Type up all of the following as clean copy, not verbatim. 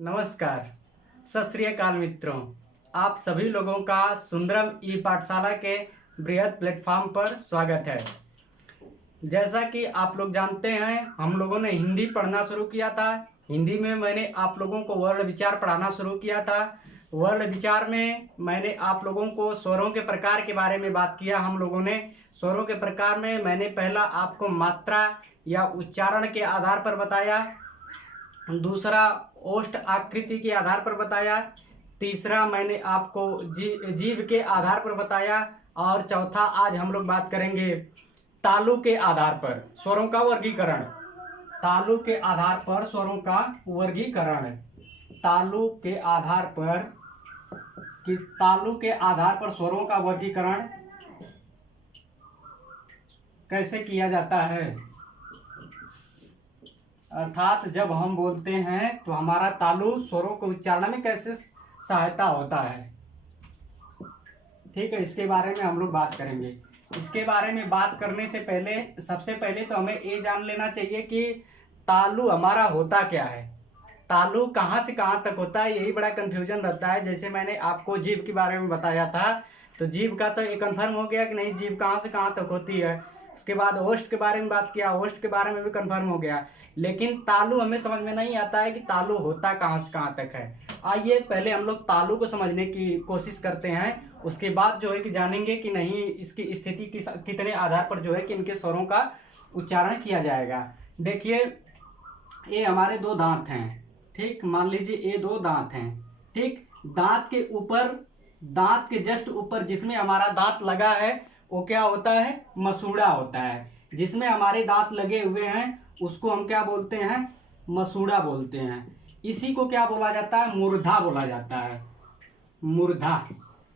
नमस्कार। सत श्री अकाल मित्रों, आप सभी लोगों का सुंदरम ई पाठशाला के बृहद प्लेटफॉर्म पर स्वागत है। जैसा कि आप लोग जानते हैं, हम लोगों ने हिंदी पढ़ना शुरू किया था। हिंदी में मैंने आप लोगों को वर्ण विचार पढ़ाना शुरू किया था। वर्ण विचार में मैंने आप लोगों को स्वरों के प्रकार के बारे में बात किया। हम लोगों ने स्वरों के प्रकार में मैंने पहला आपको मात्रा या उच्चारण के आधार पर बताया, दूसरा ओष्ठ आकृति के आधार पर बताया, तीसरा मैंने आपको जीव के आधार पर बताया, और चौथा आज हम लोग बात करेंगे तालु के आधार पर स्वरों का वर्गीकरण। तालु के आधार पर स्वरों का वर्गीकरण। तालु के आधार पर तालु के आधार पर स्वरों का वर्गीकरण कैसे किया जाता है, अर्थात जब हम बोलते हैं तो हमारा तालु स्वरों के उच्चारण में कैसे सहायता होता है। ठीक है, इसके बारे में हम लोग बात करेंगे। इसके बारे में बात करने से पहले सबसे पहले तो हमें ये जान लेना चाहिए कि तालु हमारा होता क्या है। तालु कहाँ से कहाँ तक होता है, यही बड़ा कन्फ्यूजन रहता है। जैसे मैंने आपको जीभ के बारे में बताया था, तो जीभ का तो ये कन्फर्म हो गया कि नहीं, जीभ कहाँ से कहाँ तक होती है। उसके बाद ओष्ठ के बारे में बात किया, ओष्ठ के बारे में भी कन्फर्म हो गया। लेकिन तालु हमें समझ में नहीं आता है कि तालु होता कहाँ से कहाँ तक है। आइए पहले हम लोग तालु को समझने की कोशिश करते हैं, उसके बाद जो है कि जानेंगे कि नहीं इसकी स्थिति कितने आधार पर जो है कि इनके स्वरों का उच्चारण किया जाएगा। देखिए, ये हमारे दो दांत हैं। ठीक, मान लीजिए ये दो दांत हैं। ठीक, दांत के ऊपर, दांत के जस्ट ऊपर जिसमें हमारा दांत लगा है वो क्या होता है, मसूड़ा होता है। जिसमें हमारे दांत लगे हुए हैं उसको हम क्या बोलते हैं, मसूड़ा बोलते हैं। इसी को क्या बोला जाता है, मुर्धा बोला जाता है। मुर्धा,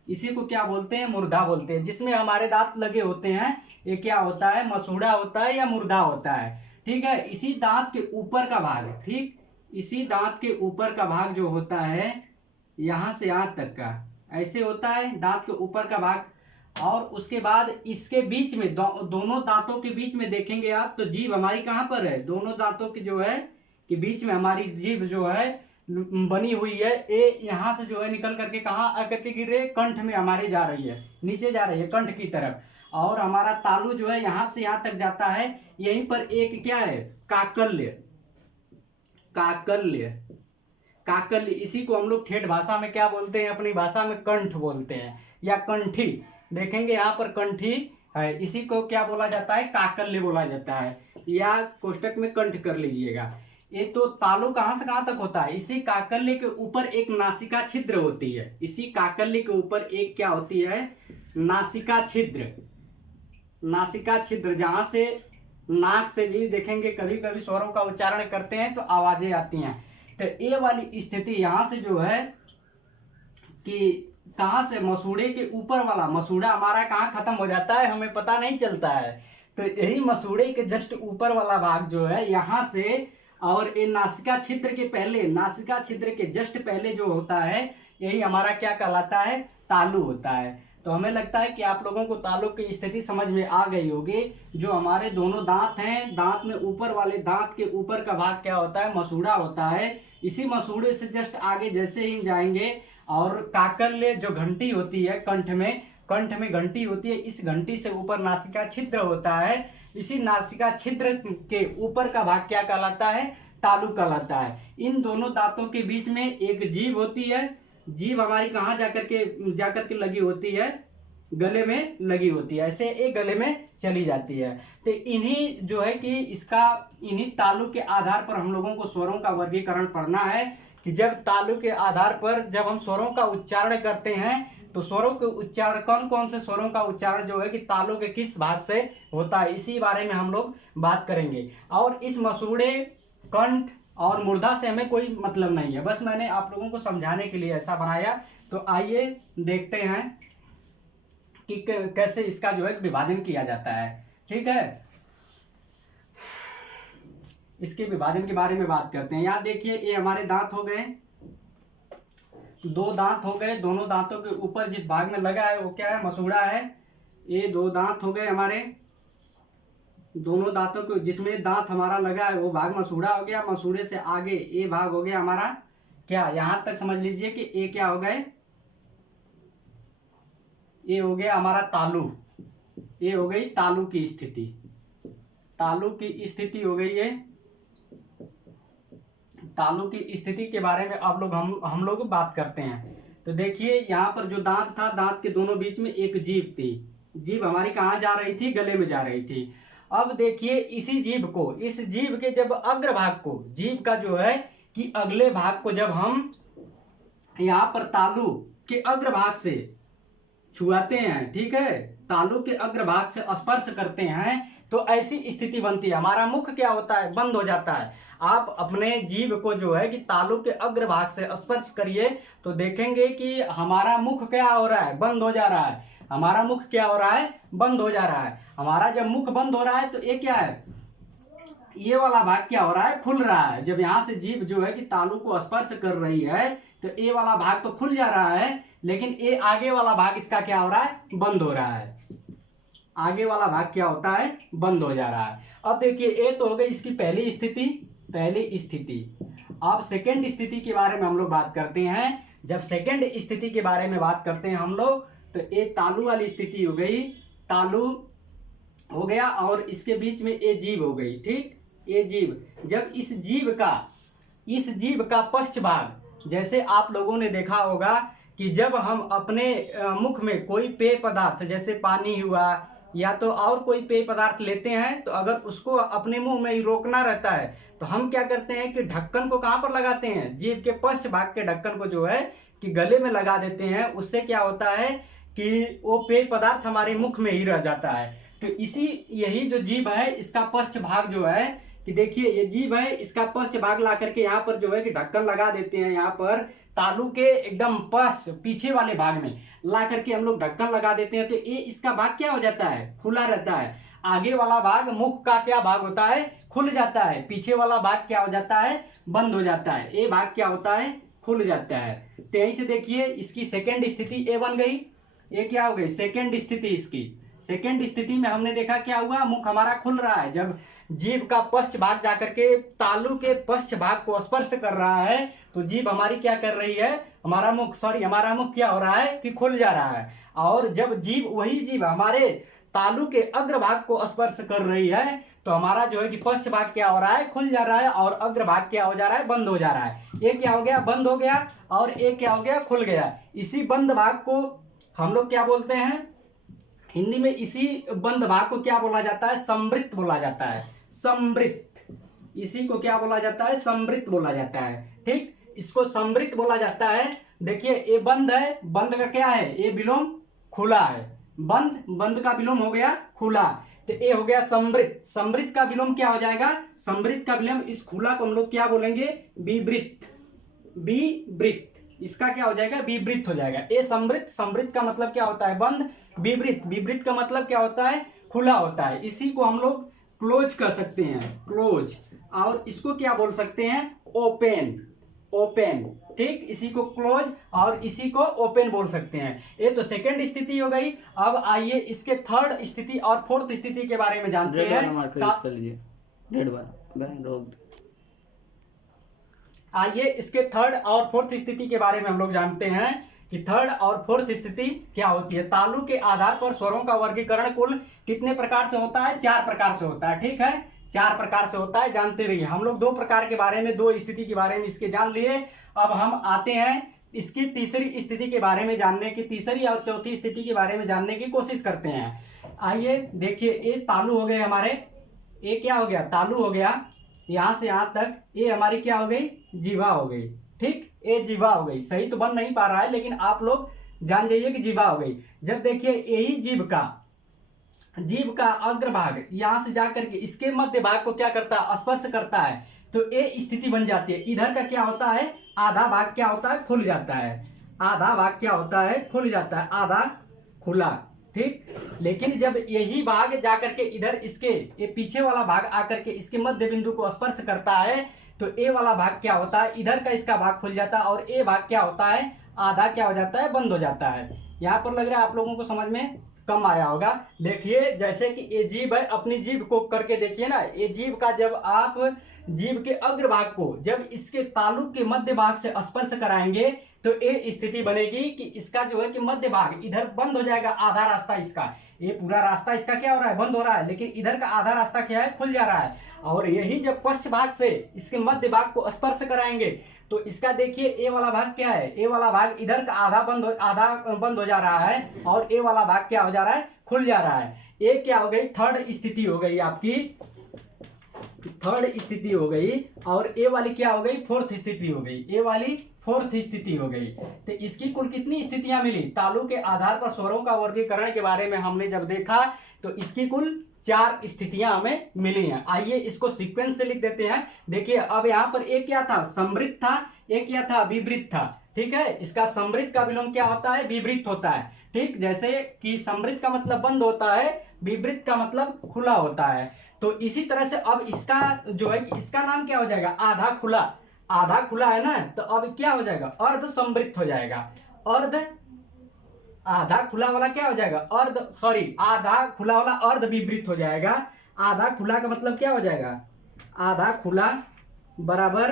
इसी को क्या बोलते हैं, मुर्धा बोलते हैं। जिसमें हमारे दांत लगे होते हैं ये क्या होता है, मसूड़ा होता है या मुर्धा होता है। ठीक है, इसी दांत के ऊपर का भाग, ठीक, इसी दांत के ऊपर का भाग जो होता है यहाँ से यहाँ तक का ऐसे होता है, दांत के ऊपर का भाग। और उसके बाद इसके बीच में दोनों दांतों के बीच में देखेंगे आप तो जीभ हमारी कहाँ पर है, दोनों दांतों की जो है कि बीच में हमारी जीभ जो है बनी हुई है। ये यहाँ से जो है निकल करके कहाँ आकर के गिर रही, कंठ में हमारे जा रही है, नीचे जा रही है कंठ की तरफ। और हमारा तालु जो है यहाँ से यहाँ तक जाता है। यहीं पर एक क्या है, काकल्य। काकल्य, काकल्य, इसी को हम लोग ठेठ भाषा में क्या बोलते हैं, अपनी भाषा में कंठ बोलते हैं या कंठी। देखेंगे यहाँ पर कंठी है, इसी को क्या बोला जाता है, काकल्य बोला जाता है, या कोष्टक में कंठ कर लीजिएगा। ये तो तालु कहाँ से कहाँ तक होता है, इसी काकल्य के ऊपर एक नासिका छिद्र होती है। इसी काकल्य के ऊपर एक क्या होती है, नासिका छिद्र। नासिका छिद्र, जहाँ से नाक से भी देखेंगे कभी कभी स्वरों का उच्चारण करते हैं तो आवाजें आती हैं। तो ये वाली स्थिति यहाँ से जो है कि कहाँ से, मसूड़े के ऊपर वाला, मसूड़ा हमारा कहाँ खत्म हो जाता है हमें पता नहीं चलता है। तो यही मसूड़े के जस्ट ऊपर वाला भाग जो है यहाँ से, और ये नासिका छिद्र के पहले, नासिका छिद्र के जस्ट पहले जो होता है यही हमारा क्या कहलाता है, तालु होता है। तो हमें लगता है कि आप लोगों को तालु की स्थिति समझ में आ गई होगी। जो हमारे दोनों दांत हैं, दांत में ऊपर वाले दांत के ऊपर का भाग क्या होता है, मसूड़ा होता है। इसी मसूड़े से जस्ट आगे जैसे ही जाएंगे, और काकल्य जो घंटी होती है कंठ में, कंठ में घंटी होती है, इस घंटी से ऊपर नासिका छिद्र होता है। इसी नासिका छिद्र के ऊपर का भाग क्या कहलाता है, तालु कहलाता है। इन दोनों दांतों के बीच में एक जीभ होती है। जीभ हमारी कहाँ जाकर के लगी होती है, गले में लगी होती है, ऐसे एक गले में चली जाती है। तो इन्हीं जो है कि इसका, इन्हीं तालु के आधार पर हम लोगों को स्वरों का वर्गीकरण पढ़ना है कि जब तालु के आधार पर जब हम स्वरों का उच्चारण करते हैं तो स्वरों के उच्चारण, कौन कौन से स्वरों का उच्चारण जो है कि तालु के किस भाग से होता है, इसी बारे में हम लोग बात करेंगे। और इस मसूड़े, कंठ और मुर्दा से हमें कोई मतलब नहीं है, बस मैंने आप लोगों को समझाने के लिए ऐसा बनाया। तो आइए देखते हैं कि कैसे इसका जो है विभाजन किया जाता है। ठीक है, इसके विभाजन के बारे में बात करते हैं। यहाँ देखिए, ये हमारे दांत हो गए, दो दांत हो गए। दोनों दांतों के ऊपर जिस भाग में लगा है वो क्या है, मसूड़ा है। ये दो दांत हो गए हमारे, दोनों दांतों को जिसमें दांत हमारा लगा है वो भाग मसूड़ा हो गया। मसूड़े से आगे ये भाग हो गया हमारा क्या, यहां तक समझ लीजिए कि ए क्या हो गए, ये हो गया हमारा तालु, ये हो गई तालु की स्थिति, तालु की स्थिति हो गई है। तालु की स्थिति के बारे में अब लोग हम लोग बात करते हैं। तो देखिए यहाँ पर जो दांत था, दांत के दोनों बीच में एक जीभ थी, जीभ हमारी कहाँ जा रही थी, गले में जा रही थी। अब देखिए इसी जीभ को, इस जीभ के जब अग्रभाग को, जीभ का जो है कि अगले भाग को जब हम यहाँ पर तालु के अग्रभाग से छुआते हैं, ठीक है, तालु के अग्रभाग से स्पर्श करते हैं, तो ऐसी स्थिति बनती है, हमारा मुख क्या होता है, बंद हो जाता है। आप अपने जीभ को जो है कि तालु के अग्रभाग से स्पर्श करिए तो देखेंगे कि हमारा मुख क्या हो रहा है, बंद हो जा रहा है। हमारा मुख क्या हो रहा है, बंद हो जा रहा है। हमारा जब मुख बंद हो रहा है तो ये क्या है, ये वाला भाग क्या हो रहा है, खुल रहा है। जब यहाँ से जीभ जो है कि तालु को स्पर्श कर रही है तो ये वाला भाग तो खुल जा रहा है, लेकिन ये आगे वाला भाग इसका क्या हो रहा है, बंद हो रहा है। आगे वाला भाग क्या होता है, बंद हो जा रहा है। अब देखिए ये तो हो गई इसकी पहली स्थिति, पहली स्थिति। अब सेकंड स्थिति के बारे में हम लोग बात करते हैं। जब सेकंड स्थिति के बारे में बात करते हैं हम लोग, तो ये तालु वाली स्थिति हो गई, तालु हो गया और इसके बीच में ये जीभ हो गई, ठीक, ये जीभ। जब इस जीभ का पश्च भाग, जैसे आप लोगों ने देखा होगा कि जब हम अपने मुख में कोई पेय पदार्थ जैसे पानी हुआ या तो और कोई पेय पदार्थ लेते हैं, तो अगर उसको अपने मुंह में ही रोकना रहता है तो हम क्या करते हैं कि ढक्कन को कहाँ पर लगाते हैं, जीभ के पश्च भाग के ढक्कन को जो है कि गले में लगा देते हैं। उससे क्या होता है कि वो पेय पदार्थ हमारे मुख में ही रह जाता है। तो यही जो जीभ है इसका पश्च भाग जो है कि देखिए ये जीभ है, इसका पश्च भाग ला करके यहाँ पर जो है कि ढक्कन लगा देते हैं, यहाँ पर तालु के एकदम पीछे वाले भाग में ला करके हम लोग ढक्कन लगा देते हैं। तो ये इसका भाग क्या हो जाता है, खुला रहता है। आगे वाला भाग मुख का क्या भाग होता है, खुल जाता है। पीछे वाला भाग क्या हो जाता है, बंद हो जाता है। ये भाग क्या होता है, खुल जाता है। तो यहीं से देखिए इसकी सेकेंड स्थिति ए बन गई। ये क्या हो गई, सेकेंड स्थिति इसकी। सेकेंड स्थिति में हमने देखा क्या हुआ, मुख हमारा खुल रहा है। जब जीभ का पश्च भाग जाकर के तालु के पश्च भाग को स्पर्श कर रहा है तो जीभ हमारी क्या कर रही है, हमारा मुख क्या हो रहा है कि खुल जा रहा है। और जब वही जीभ हमारे तालु के अग्रभाग को स्पर्श कर रही है तो हमारा जो है कि पश्च भाग क्या हो रहा है, खुल जा रहा है, और अग्रभाग क्या हो जा रहा है, बंद हो जा रहा है। ये क्या हो गया, बंद हो गया, और ये क्या हो गया, खुल गया। इसी बंद भाग को हम लोग क्या बोलते हैं हिंदी में, इसी बंद भाग को क्या बोला जाता है, समृत बोला जाता है। समृत, इसी को क्या बोला जाता है, समृत बोला जाता है। ठीक, इसको समृत बोला जाता है। देखिए ये बंद है, बंद का क्या है, ये विलोम खुला है। बंद का विलोम हो गया खुला, तो ये हो गया समृत। समृत का विलोम क्या हो जाएगा, समृत का विलोम इस खुला को हम लोग क्या बोलेंगे, विवृत। विवृत, इसका क्या हो जाएगा, विवृत हो जाएगा। ये समृत का मतलब क्या होता है, बंद। विवृत का मतलब क्या होता है, खुला होता है। इसी को हम लोग क्लोज कर सकते हैं, क्लोज। और इसको क्या बोल सकते हैं, ओपन। ठीक, इसी को क्लोज और इसी को ओपन बोल सकते हैं। ये तो सेकंड स्थिति हो गई। अब आइए इसके थर्ड स्थिति और फोर्थ स्थिति के बारे में जानते हैं। आइए इसके थर्ड और फोर्थ स्थिति के बारे में हम लोग जानते हैं कि थर्ड और फोर्थ स्थिति क्या होती है। तालु के आधार पर स्वरों का वर्गीकरण कुल कितने प्रकार से होता है, 4 प्रकार से होता है। ठीक है, 4 प्रकार से होता है, जानते रहिए। हम लोग 2 प्रकार के बारे में, 2 स्थिति के बारे में इसके जान लिए। अब हम आते हैं इसकी तीसरी स्थिति के बारे में जानने की, तीसरी और चौथी स्थिति के बारे में जानने की कोशिश करते हैं। आइए देखिए, ये तालु हो गए हमारे, ये क्या हो गया, तालु हो गया। यहाँ से यहाँ तक ये हमारी क्या हो गई, जीवा हो गई। ठीक, ये जीवा हो गई। सही तो बन नहीं पा रहा है, लेकिन आप लोग जान जाइए कि जीवा हो गई। जब देखिए यही जीभ का अग्रभाग यहाँ से जाकर के इसके मध्य भाग को क्या करता है, स्पर्श करता है, तो ये स्थिति बन जाती है। इधर का क्या होता है, आधा भाग क्या होता है, खुल जाता है। आधा भाग क्या होता है, खुल जाता है, आधा खुला। ठीक, लेकिन जब यही भाग जाकर के इधर इसके ये पीछे वाला भाग आकर के इसके मध्य बिंदु को स्पर्श करता है तो ए वाला भाग क्या होता है, इधर का इसका भाग खुल जाता है, और ए भाग क्या होता है, आधा क्या हो जाता है, बंद हो जाता है। यहाँ पर लग रहा है आप लोगों को समझ में कम आया होगा। देखिए जैसे कि ये जीभ है, अपनी जीभ को करके देखिए ना, ये जीभ का जब आप जीभ के अग्रभाग को जब इसके तालु के मध्य भाग से स्पर्श कराएंगे तो ये स्थिति बनेगी कि इसका जो है कि मध्य भाग इधर बंद हो जाएगा, आधा रास्ता इसका, ये पूरा रास्ता इसका क्या हो रहा है, बंद हो रहा है, लेकिन इधर का आधा रास्ता क्या है, खुल जा रहा है। और यही जब पश्च भाग से इसके मध्य भाग को स्पर्श कराएंगे तो इसका देखिए ए वाला भाग क्या है, ए वाला भाग इधर का आधा बंद हो जा रहा है और ए वाला भाग क्या हो जा रहा है, खुल जा रहा है। ए क्या हो गई, थर्ड स्थिति हो गई आपकी, थर्ड स्थिति हो गई। और ए वाली क्या हो गई, फोर्थ स्थिति हो गई, ए वाली फोर्थ स्थिति हो गई। तो इसकी कुल कितनी स्थितियां मिली, तालु के आधार पर स्वरों का वर्गीकरण के बारे में हमने जब देखा तो इसकी कुल 4 स्थितियां हमें मिली हैं। आइए इसको सीक्वेंस से लिख देते हैं। देखिए अब यहाँ पर एक क्या था, समृद्ध था, एक क्या था, विवृत था। ठीक है, इसका समृद्ध का विलोम क्या होता है, विवृत होता है। ठीक, जैसे कि समृद्ध का मतलब बंद होता है, विवृत का मतलब खुला होता है। तो इसी तरह से अब इसका जो है कि इसका नाम क्या हो जाएगा, आधा खुला, आधा खुला है ना, तो अब क्या हो जाएगा, अर्ध समृद्ध हो जाएगा। अर्ध, आधा खुला वाला क्या हो जाएगा, अर्ध, सॉरी, आधा खुला वाला अर्ध विवृत हो जाएगा। आधा खुला का मतलब क्या हो जाएगा, आधा खुला बराबर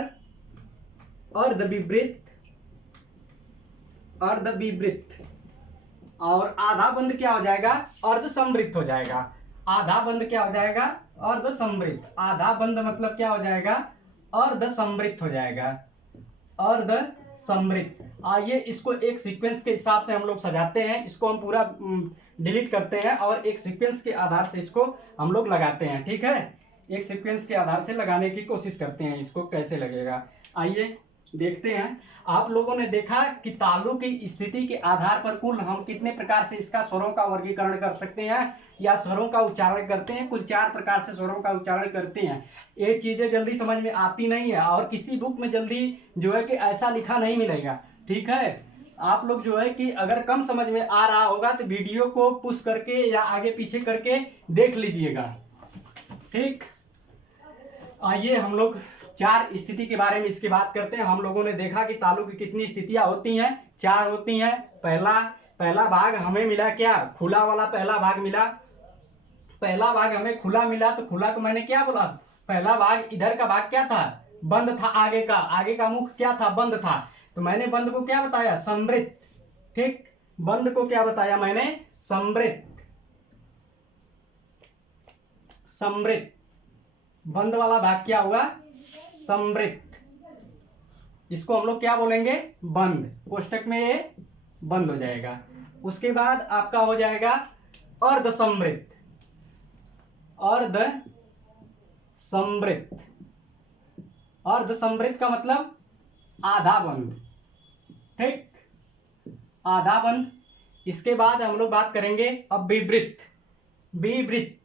अर्ध विवृत, अर्ध विवृत। और आधा बंद क्या हो जाएगा, अर्ध समृद्ध हो जाएगा। आधा बंद क्या हो जाएगा, अर्ध समृद्ध। आधा बंद मतलब क्या हो जाएगा, अर्ध समृद्ध हो जाएगा, अर्ध समृद्ध। आइए इसको एक सीक्वेंस के हिसाब से हम लोग सजाते हैं, इसको हम पूरा डिलीट करते हैं और एक सीक्वेंस के आधार से इसको हम लोग लगाते हैं। ठीक है, एक सीक्वेंस के आधार से लगाने की कोशिश करते हैं, इसको कैसे लगेगा आइए देखते हैं। आप लोगों ने देखा कि तालु की स्थिति के आधार पर कुल हम कितने प्रकार से इसका स्वरों का वर्गीकरण कर सकते हैं या स्वरों का उच्चारण करते हैं। कुल 4 प्रकार से स्वरों का उच्चारण करते हैं। ये चीजें जल्दी समझ में आती नहीं है और किसी बुक में जल्दी जो है कि ऐसा लिखा नहीं मिलेगा। ठीक है, आप लोग जो है कि अगर कम समझ में आ रहा होगा तो वीडियो को पुश करके या आगे पीछे करके देख लीजिएगा। ठीक, आइए हम लोग 4 स्थिति के बारे में इसकी बात करते हैं। हम लोगों ने देखा कि तालु की कितनी स्थितियां होती हैं, 4 होती हैं। पहला भाग हमें मिला क्या, खुला वाला पहला भाग मिला। पहला भाग हमें खुला मिला, तो खुला को मैंने क्या बोला, पहला भाग इधर का भाग क्या था, बंद था, आगे का मुख क्या था, बंद था। तो मैंने बंद को क्या बताया, समृद्ध। ठीक, बंद को क्या बताया मैंने, समृद्ध, समृद्ध। बंद वाला भाग क्या हुआ, समृद्ध। इसको हम लोग क्या बोलेंगे, बंद, कोष्टक में ये बंद हो जाएगा। उसके बाद आपका हो जाएगा अर्ध समृद्ध, अर्ध समृद्ध। अर्ध समृद्ध का मतलब आधा बंद। ठीक, आधा बंद। इसके बाद हम लोग बात करेंगे अब विवृत, विवृत,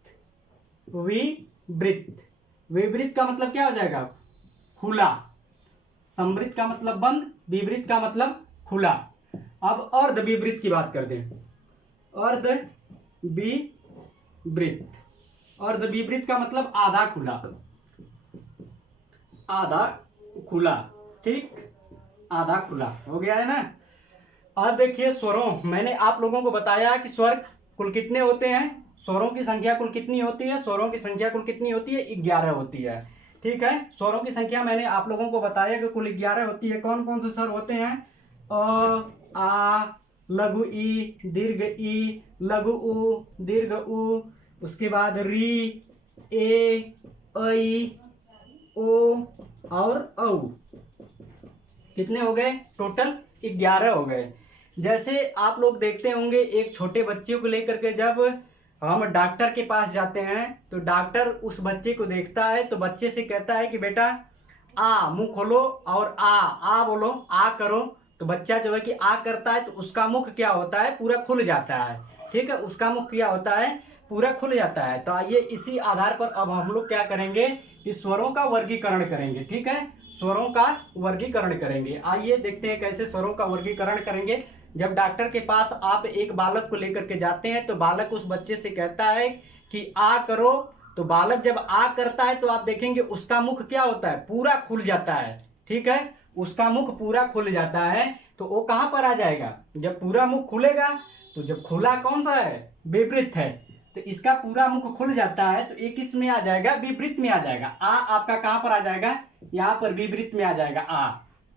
विवृत। विवृत का मतलब क्या हो जाएगा, खुला। समृद्ध का मतलब बंद, विवृत का मतलब खुला। अब अर्ध विवृत की बात करते हैं। अर्ध विवृत, अर्ध विवृत का मतलब आधा खुला, आधा खुला। ठीक, आधा खुला हो गया है ना। अब देखिए स्वरों, मैंने आप लोगों को बताया कि स्वर कुल कितने होते हैं, स्वरों की संख्या कुल कितनी होती है, स्वरों की संख्या कुल कितनी होती है, 11 होती है। ठीक है, स्वरों की संख्या मैंने आप लोगों को बताया कि कुल 11 होती है। कौन कौन से स्वर होते हैं, अ, आ, लघु ई, दीर्घ ई, लघु उ, दीर्घ उ, उसके बाद री, ए, ऐ, ओ और औ। कितने हो गए, टोटल 11 हो गए। जैसे आप लोग देखते होंगे एक छोटे बच्चे को लेकर के जब हम डॉक्टर के पास जाते हैं तो डॉक्टर उस बच्चे को देखता है तो बच्चे से कहता है कि बेटा आ, मुंह खोलो और आ बोलो, आ करो। तो बच्चा जो है कि आ करता है तो उसका मुख क्या होता है, पूरा खुल जाता है। ठीक है, उसका मुख क्या होता है, पूरा खुल जाता है। तो आइए इसी आधार पर अब हम लोग क्या करेंगे कि स्वरों का वर्गीकरण करेंगे। ठीक है, स्वरों का वर्गीकरण करेंगे। आइए देखते हैं कैसे स्वरों का वर्गीकरण करेंगे। जब डॉक्टर के पास आप एक बालक को लेकर के जाते हैं तो बालक उस बच्चे से कहता है कि आ करो। तो बालक जब आ करता है तो आप देखेंगे उसका मुख क्या होता है, पूरा खुल जाता है। ठीक है, उसका मुख पूरा खुल जाता है। तो वो कहाँ पर आ जाएगा, जब पूरा मुख खुलेगा तो जब खुला कौन सा है, विपरीत है, तो इसका पूरा मुख खुल जाता है, तो ये किस में आ जाएगा, विपरीत में आ जाएगा। आ आपका कहाँ पर आ जाएगा, यहाँ पर विपरीत में आ जाएगा आ,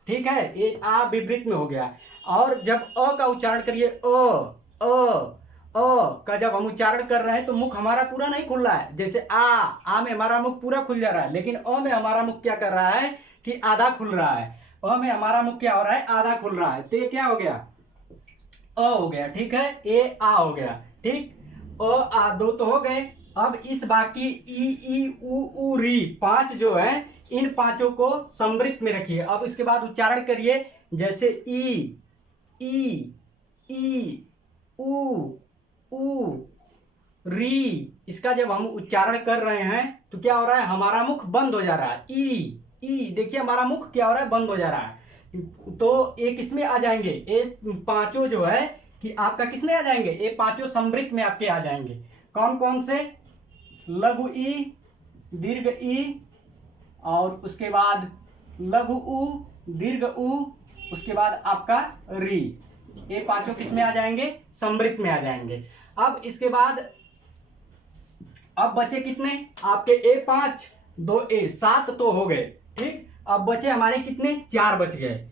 ठीक है, ये आ विपरीत में हो गया। और जब अ का उच्चारण करिए, अ का जब हम उच्चारण कर रहे हैं तो मुख हमारा पूरा नहीं खुल रहा है। जैसे आ में हमारा मुख पूरा खुल जा रहा है, लेकिन अ में हमारा मुख क्या कर रहा है कि आधा खुल रहा है। अ में हमारा मुख क्या हो रहा है, आधा खुल रहा है, तो ये क्या हो गया, अ हो गया, ठीक है, ए आ हो गया, ठीक, अ आ दो तो हो गए। अब इस बाकी ई उ री 5 जो है, इन पांचों को समृत में रखिए। अब इसके बाद उच्चारण करिए, जैसे ई उ री, इसका जब हम उच्चारण कर रहे हैं तो क्या हो रहा है, हमारा मुख बंद हो जा रहा है। ई देखिए हमारा मुख क्या हो रहा है, बंद हो जा रहा है। तो ये किसमें आ जाएंगे, ये पांचों जो है कि आपका किसमें आ जाएंगे, ये पांचों समृत में आपके आ जाएंगे। कौन कौन से, लघु ई, दीर्घ ई, और उसके बाद लघु उ, दीर्घ उ, उसके बाद आपका री, ये पांचों किसमें आ जाएंगे, समृत में आ जाएंगे। अब इसके बाद अब बचे कितने आपके, ए 5 2 ए 7 तो हो गए, ठीक। अब बचे हमारे कितने, 4 बच गए।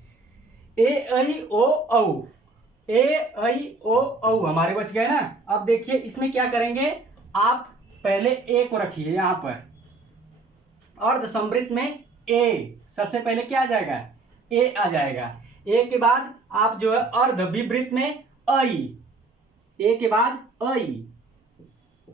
ए ऐ ओ औ, ए ऐ ओ औ हमारे बच गए ना। अब देखिए इसमें क्या करेंगे, आप पहले ए को रखिए यहां पर, अर्ध समृत में ए, सबसे पहले क्या आ जाएगा, ए आ जाएगा। ए के बाद आप जो है अर्ध विपरीत में ऐ, ए के बाद ऐ,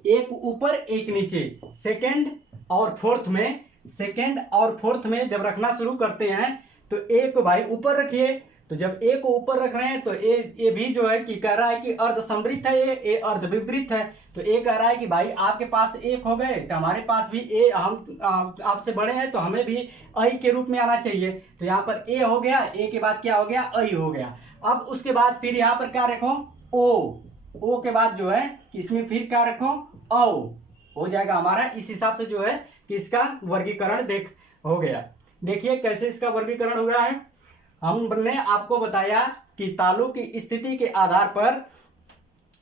एक ऊपर एक नीचे, सेकंड और फोर्थ में, सेकंड और फोर्थ में जब रखना शुरू करते हैं तो ए को भाई ऊपर रखिए। तो जब ए को ऊपर रख रहे हैं तो ए भी जो है कि कह रहा है कि अर्ध समृत है, ए अर्ध विपरीत है। तो ए कह रहा है कि भाई आपके पास एक हो गए तो हमारे पास भी ए, हम आपसे बड़े हैं तो हमें भी ऐ के रूप में आना चाहिए। तो यहाँ पर ए हो गया, ए के बाद क्या हो गया, ऐ हो गया। अब उसके बाद फिर यहाँ पर क्या रखो, ओ के बाद जो है कि इसमें फिर क्या रखो, औ हो जाएगा हमारा। इस हिसाब से जो है कि इसका वर्गीकरण हो गया। देखिए कैसे इसका वर्गीकरण हो गया है। हमने आपको बताया कि तालु की स्थिति के आधार पर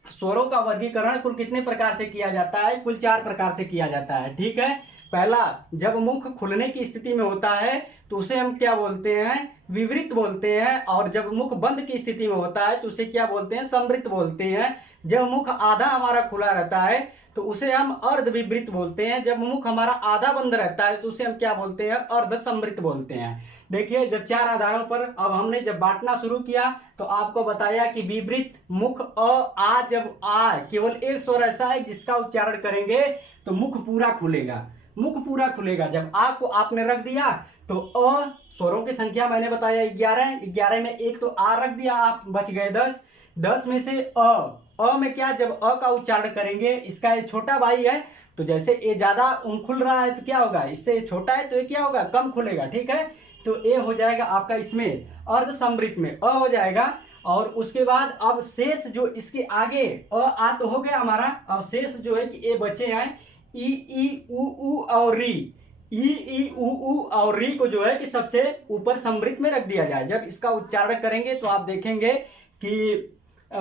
स्वरों का वर्गीकरण कुल कितने प्रकार से किया जाता है, कुल 4 प्रकार से किया जाता है, ठीक है। पहला, जब मुख खुलने की स्थिति में होता है तो उसे हम क्या बोलते हैं, विवृत बोलते हैं। और जब मुख बंद की स्थिति में होता है तो उसे क्या बोलते हैं, समृत बोलते हैं। जब मुख आधा हमारा खुला रहता है तो उसे हम अर्ध विवृत बोलते हैं। जब मुख हमारा आधा बंद रहता है तो उसे हम क्या बोलते हैं, अर्ध समृत बोलते हैं। देखिए जब 4 आधारों पर अब हमने जब बांटना शुरू किया तो आपको बताया कि विवृत मुख आ, जब आ केवल एक स्वर ऐसा है जिसका उच्चारण करेंगे तो मुख पूरा खुलेगा, मुख पूरा खुलेगा। जब आ को आपने रख दिया तो अ, स्वरों की संख्या मैंने बताया 11, 11 में एक तो आ रख दिया, आप बच गए 10, 10 में से अ में क्या, जब अ का उच्चारण करेंगे, इसका ये छोटा भाई है तो जैसे ये ज्यादा खुल रहा है तो क्या होगा, इससे छोटा है तो ये क्या होगा, कम खुलेगा, ठीक है। तो ए हो जाएगा आपका इसमें अर्ध समृत में अ हो जाएगा। और उसके बाद अब शेष जो इसके आगे आ तो हो गया हमारा, अब शेष जो है कि ए बचे हैं ई उ और री, ई उ और री को जो है कि सबसे ऊपर समृत में रख दिया जाए। जब इसका उच्चारण करेंगे तो आप देखेंगे कि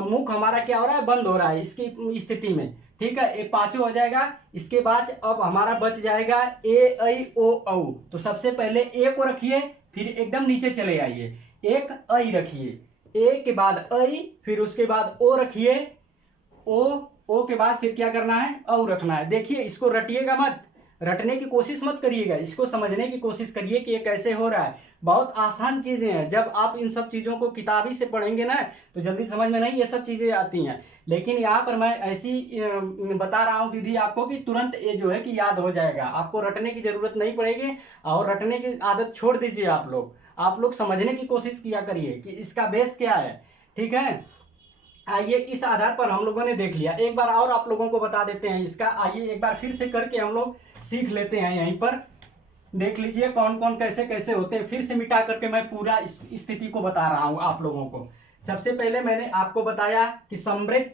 मुख हमारा क्या हो रहा है, बंद हो रहा है इसकी स्थिति में, ठीक है। ये 5 हो जाएगा। इसके बाद अब हमारा बच जाएगा ए ऐ ओ औ। तो सबसे पहले ए को रखिए, फिर एकदम नीचे चले आइए, एक ऐ रखिए, ए के बाद ऐ, फिर उसके बाद ओ रखिए, ओ के बाद फिर क्या करना है, औ रखना है। देखिए इसको रटिएगा मत, रटने की कोशिश मत करिएगा, इसको समझने की कोशिश करिए कि ये कैसे हो रहा है। बहुत आसान चीज़ें हैं, जब आप इन सब चीज़ों को किताबी से पढ़ेंगे ना तो जल्दी समझ में नहीं ये सब चीज़ें आती हैं। लेकिन यहाँ पर मैं ऐसी बता रहा हूँ विधि आपको कि तुरंत ये जो है कि याद हो जाएगा, आपको रटने की ज़रूरत नहीं पड़ेगी। और रटने की आदत छोड़ दीजिए, आप लोग समझने की कोशिश किया करिए कि इसका बेस क्या है, ठीक है। आइए इस आधार पर हम लोगों ने देख लिया, एक बार और आप लोगों को बता देते हैं इसका। आइए एक बार फिर से करके हम लोग सीख लेते हैं। यहीं पर देख लीजिए कौन कौन कैसे कैसे होते हैं, फिर से मिटा करके मैं पूरा स्थिति को बता रहा हूँ आप लोगों को। सबसे पहले मैंने आपको बताया कि समृत,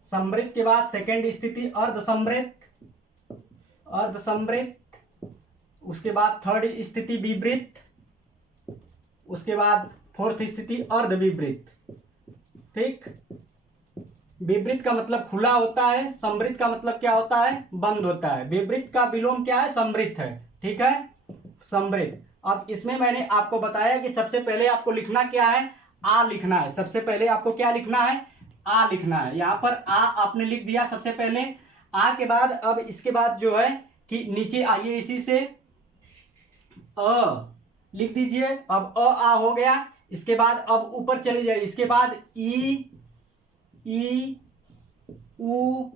समृत के बाद सेकंड स्थिति अर्ध समृत, उसके बाद थर्ड स्थिति विवृत, उसके बाद फोर्थ स्थिति अर्ध विवृत, ठीक। विपरीत का मतलब खुला होता है, समृद्ध का मतलब क्या होता है, बंद होता है। विपरीत का विलोम क्या है, समृद्ध है, ठीक है, समृद्ध। अब इसमें मैंने आपको बताया कि सबसे पहले आपको लिखना क्या है, आ लिखना है। सबसे पहले आपको क्या लिखना है, आ लिखना है। यहाँ पर आ आपने लिख दिया सबसे पहले। आ के बाद अब इसके बाद जो है कि नीचे आइए, इसी से अ लिख दीजिए। अब अ आ हो गया। इसके बाद अब ऊपर चले जाइए, इसके बाद ई उ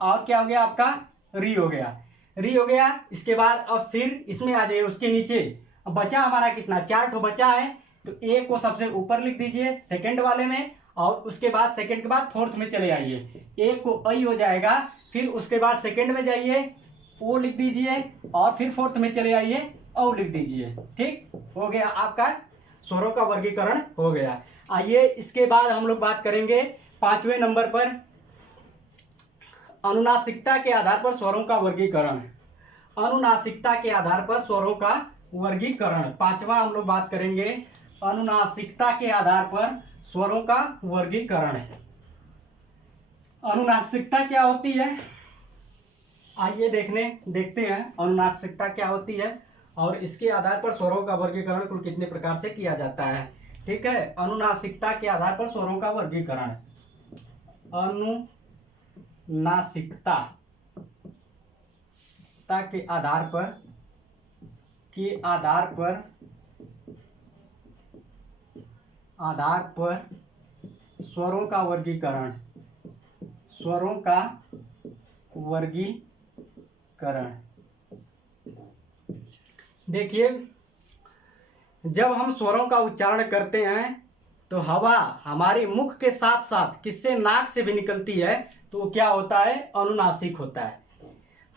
और क्या हो गया आपका, री हो गया, री हो गया। इसके बाद अब फिर इसमें आ जाइए, उसके नीचे अब बचा हमारा कितना, 4 ठो बचा है। तो ए को सबसे ऊपर लिख दीजिए सेकंड वाले में, और उसके बाद सेकंड के बाद फोर्थ में चले आइए। ए को आई हो जाएगा, फिर उसके बाद सेकंड में जाइए, ओ लिख दीजिए, और फिर फोर्थ में चले आइए, औ लिख दीजिए। ठीक हो गया, आपका स्वरों का वर्गीकरण हो गया। आइए इसके बाद हम लोग बात करेंगे 5वें नंबर पर, अनुनासिकता के आधार पर स्वरों का वर्गीकरण। अनुनासिकता के आधार पर स्वरों का वर्गीकरण 5वां हम लोग बात करेंगे, अनुनासिकता के आधार पर स्वरों का वर्गीकरण। अनुनासिकता क्या होती है, आइए देखते हैं अनुनासिकता क्या होती है, और इसके आधार पर स्वरों का वर्गीकरण कुल कितने प्रकार से किया जाता है। ठीक है, अनुनासिकता के आधार पर स्वरों का वर्गीकरण। अनुनासिकता के आधार पर स्वरों का वर्गीकरण, स्वरों का वर्गीकरण। देखिए, जब हम स्वरों का उच्चारण करते हैं तो हवा हमारे मुख के साथ साथ किससे, नाक से भी निकलती है, तो वो क्या होता है, अनुनासिक होता है।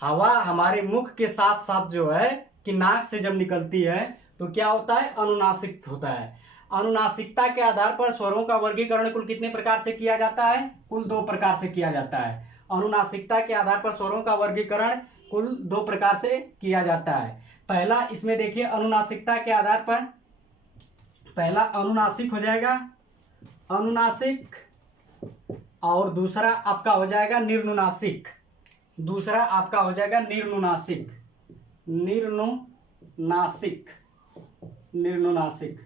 हवा हमारे मुख के साथ साथ जो है कि नाक से जब निकलती है तो क्या होता है, अनुनासिक होता है। अनुनासिकता के आधार पर स्वरों का वर्गीकरण कुल कितने प्रकार से किया जाता है, कुल 2 प्रकार से किया जाता है। अनुनासिकता के आधार पर स्वरों का वर्गीकरण कुल 2 प्रकार से किया जाता है। पहला इसमें देखिए, अनुनासिकता के आधार पर पहला अनुनासिक हो जाएगा, अनुनासिक, और दूसरा आपका हो जाएगा निर्नुनासिक। दूसरा आपका हो जाएगा निर्नुनासिक, निर्नुनासिक, निर्नुनासिक।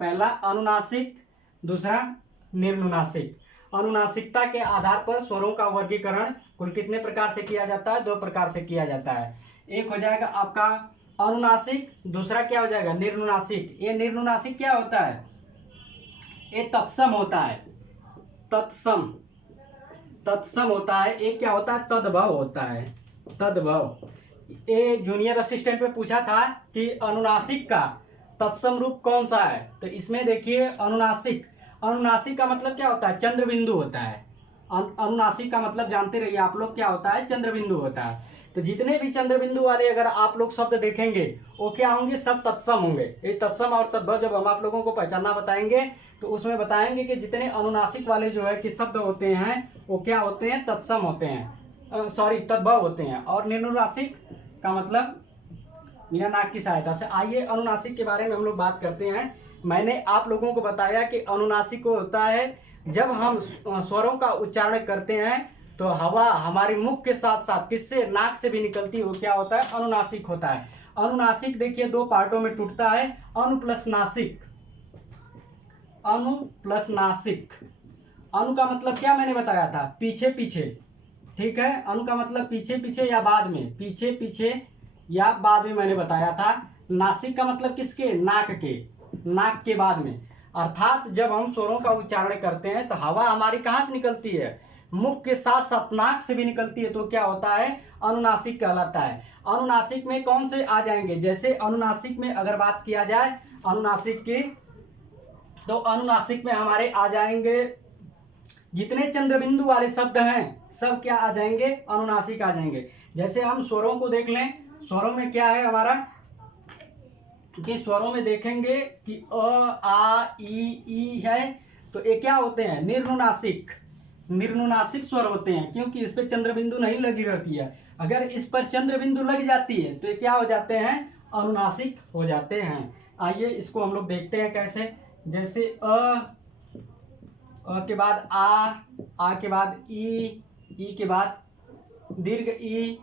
पहला अनुनासिक, दूसरा निर्नुनासिक। अनुनासिकता के आधार पर स्वरों का वर्गीकरण कुल कितने प्रकार से किया जाता है, 2 प्रकार से किया जाता है। एक हो जाएगा आपका अनुनासिक, दूसरा क्या हो जाएगा, निर्नुनासिक। ये निर्नुनासिक क्या होता है, ये तत्सम होता है, तत्सम, तत्सम होता है। एक क्या होता है, तद्भव होता है, तद्भव। ये जूनियर असिस्टेंट में पूछा था कि अनुनासिक का तत्सम रूप कौन सा है, तो इसमें देखिए अनुनासिक, अनुनासिक का मतलब क्या होता है, चंद्र बिंदु होता है। अनुनासिक का मतलब जानते रहिए आप लोग, क्या होता है, चंद्र बिंदु होता है। तो जितने भी चंद्र बिंदु वाले अगर आप लोग शब्द देखेंगे वो क्या होंगे, सब तत्सम होंगे। ये तत्सम और तद्भव जब हम आप लोगों को पहचानना बताएंगे तो उसमें बताएंगे कि जितने अनुनासिक वाले जो है कि शब्द होते हैं वो क्या होते हैं, तत्सम होते हैं, सॉरी तद्भव होते हैं। और निर्नुनासिक का मतलब बिना नाक की सहायता से। आइए अनुनासिक के बारे में हम लोग बात करते हैं। मैंने आप लोगों को बताया कि अनुनासिक होता है जब हम स्वरों का उच्चारण करते हैं तो हवा हमारे मुख के साथ साथ किससे, नाक से भी निकलती है, वो क्या होता है, अनुनासिक होता है। अनुनासिक देखिए 2 पार्टों में टूटता है, अनु प्लस नासिक, अनु प्लस नासिक। अनु का मतलब क्या मैंने बताया था, पीछे पीछे, ठीक है। अनु का मतलब पीछे पीछे या बाद में, पीछे पीछे या बाद में मैंने बताया था। नासिक का मतलब किसके, नाक के, नाक के बाद में। अर्थात जब हम स्वरों का उच्चारण करते हैं तो हवा हमारी कहाँ से निकलती है, मुख के साथ साथ नाक से भी निकलती है, तो क्या होता है, अनुनासिक कहलाता है। अनुनासिक में कौन से आ जाएंगे, जैसे अनुनासिक में अगर बात किया जाए अनुनासिक की, तो अनुनासिक में हमारे आ जाएंगे जितने चंद्रबिंदु वाले शब्द हैं सब क्या आ जाएंगे, अनुनासिक आ जाएंगे। जैसे हम स्वरों को देख लें, स्वरों में क्या है हमारा, कि स्वरों में देखेंगे कि अ आ ई है, तो ये क्या होते हैं, निर्नुनासिक, निर्नुनासिक स्वर होते हैं, क्योंकि इस पर चंद्रबिंदु नहीं लगी रहती है। अगर इस पर चंद्रबिंदु लग जाती है तो ये क्या हो जाते हैं, अनुनासिक हो जाते हैं। आइए इसको हम लोग देखते हैं कैसे। जैसे के बाद आ के बाद ई के बाद दीर्घ ई,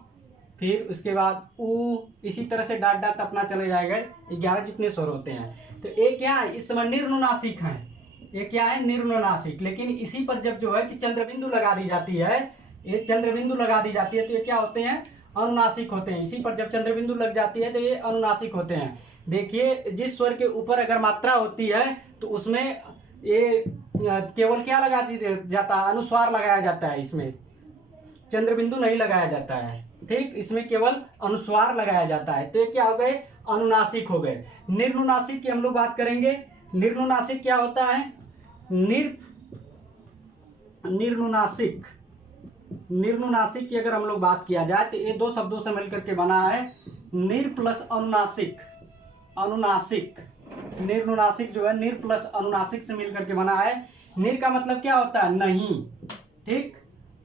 फिर उसके बाद ऊ, इसी तरह से डाट डाट अपना चले जाएगा। 11 जितने स्वर होते हैं। तो ये क्या है, इस समय निर्नुनासिक है। ये क्या है, निर्नुनासिक। लेकिन इसी पर जब जो है कि चंद्रबिंदु लगा दी जाती है, ये चंद्रबिंदु लगा दी जाती है, तो ये क्या होते हैं, अनुनासिक होते हैं। इसी पर जब चंद्रबिंदु लग जाती है तो ये अनुनासिक होते हैं। देखिए, जिस स्वर के ऊपर अगर मात्रा होती है तो उसमें ये केवल क्या लगा जाता है, अनुस्वार लगाया जाता है। इसमें चंद्रबिंदु नहीं लगाया जाता है। ठीक, इसमें केवल अनुस्वार लगाया जाता है। तो ये क्या हो गए, अनुनासिक हो गए। निर्नुनासिक की हम लोग बात करेंगे। निर्नुनासिक क्या होता है, निर्नुनासिक निर्नुनासिक की अगर हम लोग बात किया जाए तो ये दो शब्दों से मिलकर के बना है, निर प्लस अनुनासिक। अनुनासिक, निर्नुनासिक जो है निर प्लस अनुनासिक से मिलकर के बना है। निर का मतलब क्या होता है, नहीं। ठीक,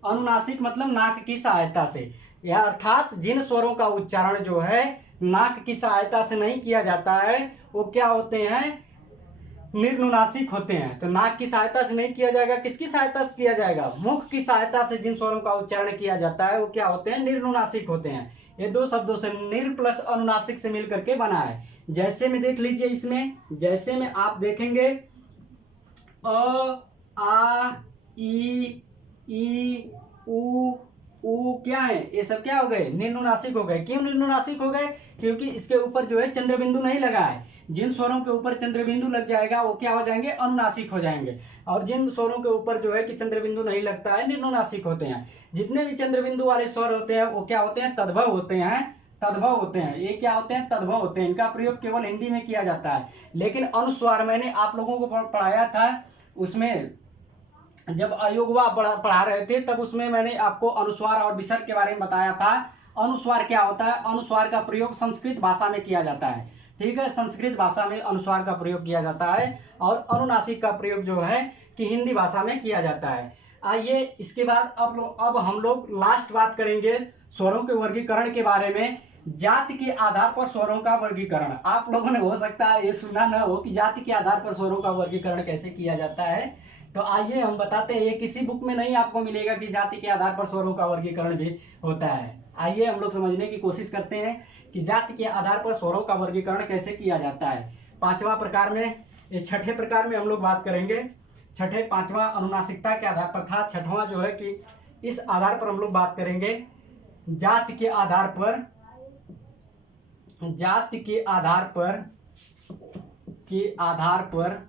अनुनासिक मतलब नाक की सहायता से, या अर्थात जिन स्वरों का उच्चारण जो है नाक की सहायता से नहीं किया जाता है वो क्या होते हैं, निर्नुनासिक होते हैं। तो नाक की सहायता से नहीं किया जाएगा, किसकी सहायता से किया जाएगा, मुख की सहायता से जिन स्वरों का उच्चारण किया जाता है वो क्या होते हैं, निर्नुनासिक होते हैं। ये दो शब्दों से निर प्लस अनुनासिक से मिलकर के बना है। जैसे में देख लीजिए, इसमें जैसे में आप देखेंगे अ, आ, ई, ऊ क्या है, ये सब क्या हो गए, निर्नुनासिक हो गए। क्यों निर्नुनासिक हो गए, क्योंकि इसके ऊपर जो है चंद्रबिंदु नहीं लगा है। जिन स्वरों के ऊपर चंद्रबिंदु लग जाएगा वो क्या हो जाएंगे, अनुनासिक हो जाएंगे। और जिन स्वरों के ऊपर जो है कि चंद्रबिंदु नहीं लगता है, निर्नुनासिक होते हैं। जितने भी चंद्रबिंदु वाले स्वर होते हैं वो क्या होते हैं, तद्भव होते हैं। तद्भव होते हैं, ये क्या होते हैं, तद्भव होते हैं। इनका प्रयोग केवल हिंदी में किया जाता है। लेकिन अनुस्वार मैंने आप लोगों को पढ़ाया था, उसमें जब अयोगवा पढ़ा रहे थे तब उसमें मैंने आपको अनुस्वार और विसर्ग के बारे में बताया था। अनुस्वार क्या होता है, अनुस्वार का प्रयोग संस्कृत भाषा में किया जाता है। ठीक है, संस्कृत भाषा में अनुस्वार का प्रयोग किया जाता है और अनुनासिक का प्रयोग जो है कि हिंदी भाषा में किया जाता है। आइए इसके बाद अब हम लोग लास्ट बात करेंगे स्वरों के वर्गीकरण के बारे में। जाति के आधार पर स्वरों का वर्गीकरण। आप लोगों ने हो सकता है ये सुना न हो कि जाति के आधार पर स्वरों का वर्गीकरण कैसे किया जाता है। तो आइए हम बताते हैं, ये किसी बुक में नहीं आपको मिलेगा कि जाति के आधार पर स्वरों का वर्गीकरण भी होता है। आइए हम लोग समझने की कोशिश करते हैं कि जाति के आधार पर स्वरों का वर्गीकरण कैसे किया जाता है। पांचवा प्रकार में, ये छठे प्रकार में हम लोग बात करेंगे। पांचवा अनुनासिकता के आधार पर था। छठवां जो है कि इस आधार पर हम लोग बात करेंगे, जाति के आधार पर, जाति के आधार पर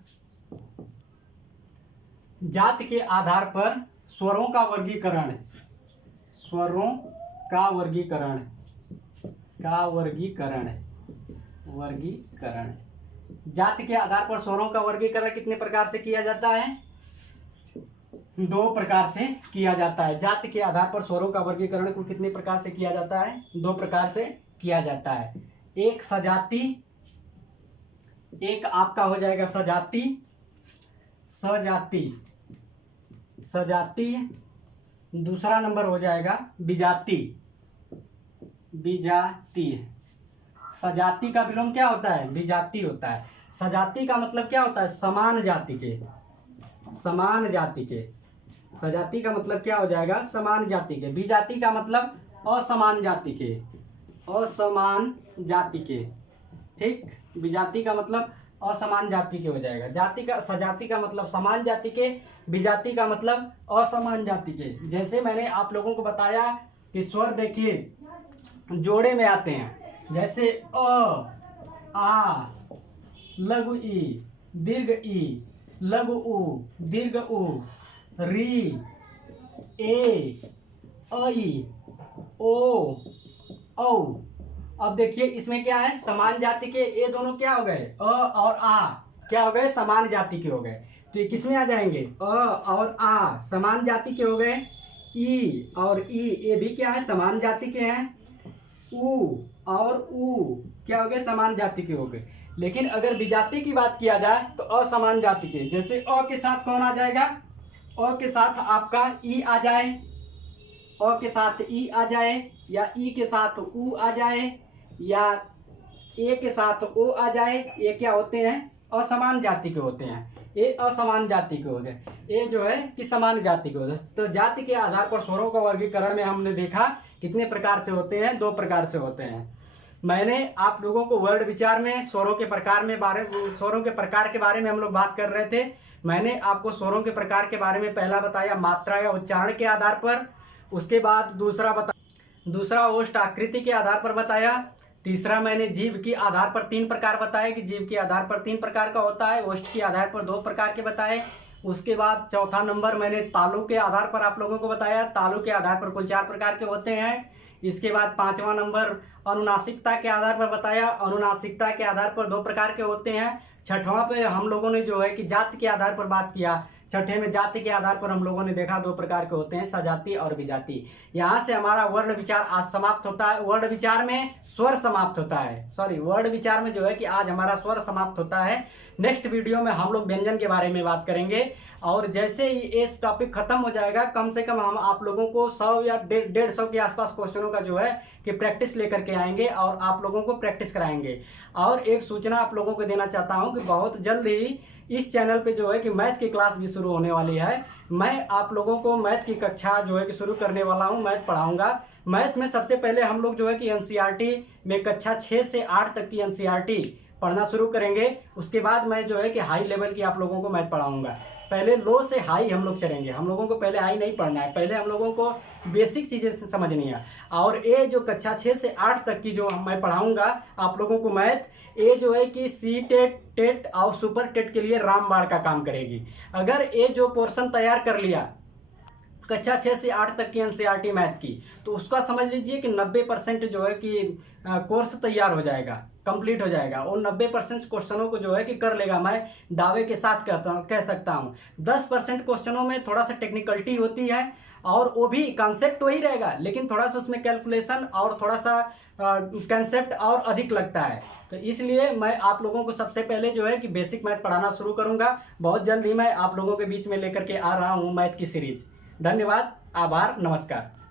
जाति के आधार पर स्वरों का वर्गीकरण। स्वरों का वर्गीकरण जाति के आधार पर स्वरों का वर्गीकरण कितने प्रकार से किया जाता है, दो प्रकार से किया जाता है। जाति के आधार पर स्वरों का वर्गीकरण को कितने प्रकार से किया जाता है, दो प्रकार से किया जाता है। एक सजाति, एक आपका हो जाएगा सजाति, दूसरा नंबर हो जाएगा विजाति। सजाति का विलोम क्या होता है, विजाति होता है। सजाति का मतलब क्या होता है, समान जाति के। सजाति का मतलब क्या हो जाएगा, समान जाति के। विजाति का मतलब असमान जाति के। ठीक, विजाति का मतलब असमान जाति के हो जाएगा। सजाति का मतलब समान जाति के, विजाति का मतलब असमान जाति के। जैसे मैंने आप लोगों को बताया कि स्वर देखिए जोड़े में आते हैं, जैसे अ, आ, लघु ई, दीर्घ ई, लघु उ, दीर्घ उ, री, ए, ऐ, ओ, औ। अब देखिए इसमें क्या है, समान जाति के। ये दोनों क्या हो गए, अ और आ क्या हो गए, समान जाति के हो गए। तो ये किस में आ जाएंगे, अ और आ समान जाति के हो गए। ई और ई, ये भी क्या है, समान जाति के हैं। उ और उ क्या हो गए, समान जाति के हो गए। लेकिन अगर विजाति की बात किया जाए तो असमान जाति के। जैसे अ के साथ कौन आ जाएगा, अ के साथ आपका ई आ जाए, अ के साथ ई आ जाए, या ई के साथ उ आ जाए, या ए के साथ ओ आ जाए, ये क्या होते हैं, असमान जाति के होते हैं, ए असमान जाति के होते हैं, ए जो है कि समान जाति के होते हैं। तो जाति के आधार पर स्वरों का वर्गीकरण में हमने देखा कितने प्रकार से होते हैं, 2 प्रकार से होते हैं। मैंने आप लोगों को वर्ड विचार में स्वरों के प्रकार के बारे में हम लोग बात कर रहे थे। मैंने आपको स्वरों के प्रकार के बारे में पहला बताया मात्रा या उच्चारण के आधार पर, उसके बाद दूसरा ओष्ठ आकृति के आधार पर बताया, तीसरा मैंने जीव के आधार पर 3 प्रकार बताए कि जीव के आधार पर 3 प्रकार का होता है, ओष्ठ के आधार पर 2 प्रकार के बताए। उसके बाद चौथा नंबर मैंने तालु के आधार पर आप लोगों को बताया, तालु के आधार पर कुल 4 प्रकार के होते हैं। इसके बाद 5वां नंबर अनुनासिकता के आधार पर बताया, अनुनासिकता के आधार पर 2 प्रकार के होते हैं। छठवां पे हम लोगों ने जो है कि जाति के आधार पर बात किया, छठे में जाति के आधार पर हम लोगों ने देखा 2 प्रकार के होते हैं, सजाति और विजाति। यहाँ से हमारा वर्ण विचार आज समाप्त होता है। वर्ण विचार में स्वर समाप्त होता है, वर्ण विचार में जो है कि आज हमारा स्वर समाप्त होता है। नेक्स्ट वीडियो में हम लोग व्यंजन के बारे में बात करेंगे, और जैसे ही इस टॉपिक खत्म हो जाएगा कम से कम हम आप लोगों को 100 या 150 के आसपास क्वेश्चनों का जो है कि प्रैक्टिस लेकर के आएंगे और आप लोगों को प्रैक्टिस कराएंगे। और एक सूचना आप लोगों को देना चाहता हूं कि बहुत जल्द ही इस चैनल पे जो है कि मैथ की क्लास भी शुरू होने वाली है। मैं आप लोगों को मैथ की कक्षा जो है कि शुरू करने वाला हूं, मैथ पढ़ाऊंगा। मैथ में सबसे पहले हम लोग जो है कि एनसीईआरटी में कक्षा 6 से 8 तक की एनसीईआरटी पढ़ना शुरू करेंगे। उसके बाद मैं जो है कि हाई लेवल की आप लोगों को मैथ पढ़ाऊंगा। पहले लो से हाई हम लोग चलेंगे, हम लोगों को पहले हाई नहीं पढ़ना है, पहले हम लोगों को बेसिक चीज़ें समझनी है। और ये जो कक्षा 6 से 8 तक की जो मैं पढ़ाऊंगा आप लोगों को मैथ, ये जो है कि सी टेट, टेट और सुपर टेट के लिए रामबाण का काम करेगी। अगर ये जो पोर्शन तैयार कर लिया कक्षा 6 से 8 तक की एनसीईआरटी मैथ की, तो उसका समझ लीजिए कि 90% जो है कि कोर्स तैयार हो जाएगा, कंप्लीट हो जाएगा। और 90% क्वेश्चनों को जो है कि कर लेगा, मैं दावे के साथ कह सकता हूँ। 10% क्वेश्चनों में थोड़ा सा टेक्निकलिटी होती है, और वो भी कॉन्सेप्ट वही रहेगा, लेकिन थोड़ा सा उसमें कैलकुलेशन और थोड़ा सा कंसेप्ट और अधिक लगता है। तो इसलिए मैं आप लोगों को सबसे पहले जो है कि बेसिक मैथ पढ़ाना शुरू करूँगा। बहुत जल्द ही मैं आप लोगों के बीच में लेकर के आ रहा हूँ मैथ की सीरीज। धन्यवाद, आभार, नमस्कार।